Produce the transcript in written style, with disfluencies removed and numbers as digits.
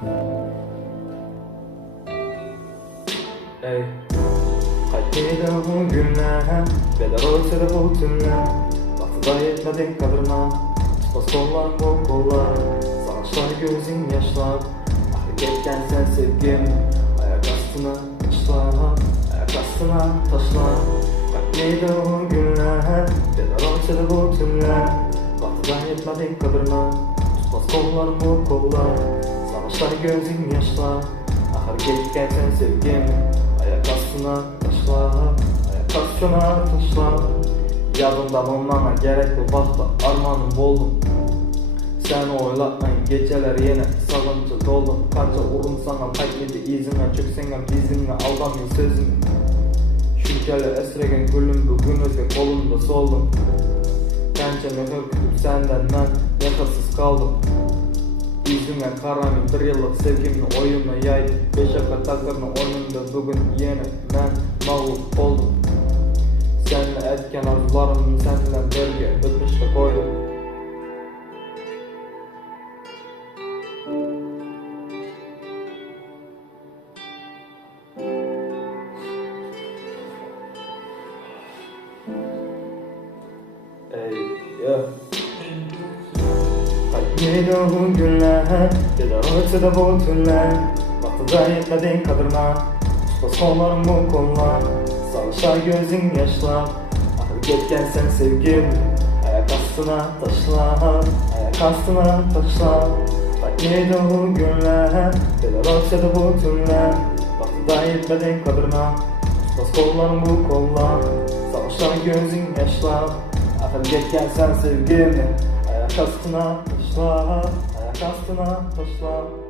Ey Qaytmaydi bu günler, bedel olsa da bu tünler. Vaxtıda yetmedin kadrına, tutmaz kollar bu kollar. Savaşlar gözün yaşlar, ahir ketken sen sevgim. Ayak astına taşlar, ayak astına taşlar. Qaytmaydi bu günler, bedel olsa da bu tünler. Vaxtıda yetmedin kadrına, tutmaz kollar bu kollar. Savaşlar gözün yaşlar, ahir ketken sen sevgim. Ayak astına taşlar, ayak astına taşlar. Yadımda bulmana gerekli vaxtda armanım oldum. Seni oylatmayın geceler yine sağınca doldum. Kanca uğrum sana kaybedi izime, çöksengem bizimle aldanmıyor sözüm. Şülkeli esregen gülüm bugün özge kolumda soldum. Kanca nöhür kütüp senden ben yakasız kaldım. Yüzüme karamin bir yıllık sevgimni oyuna yaydım. Beşaka takırını oyununda bugün yine ben mağlup oldum. Seninle etken arzularımı seninle birge ötmüşte koydum. Ey yeah. Qaytmaydi bu günler, bedel olsa da bu tünler. Vaxtıda yetmedin kadrına, tutmaz kollarım bu kollar. Savaşar gözün yaşlar, ahır ketken sen sevgim. Ayak astına taşlar, ayak astına taşlar. Qaytmaydi bu günler, bedel olsa da bu tünler. Vaxtıda yetmedin kadrına, tutmaz kollarım bu kollar. Savaşar gözün yaşlar, ahır ketken sen sevgim. Ayak astına taşlar, ayak astına taşlar.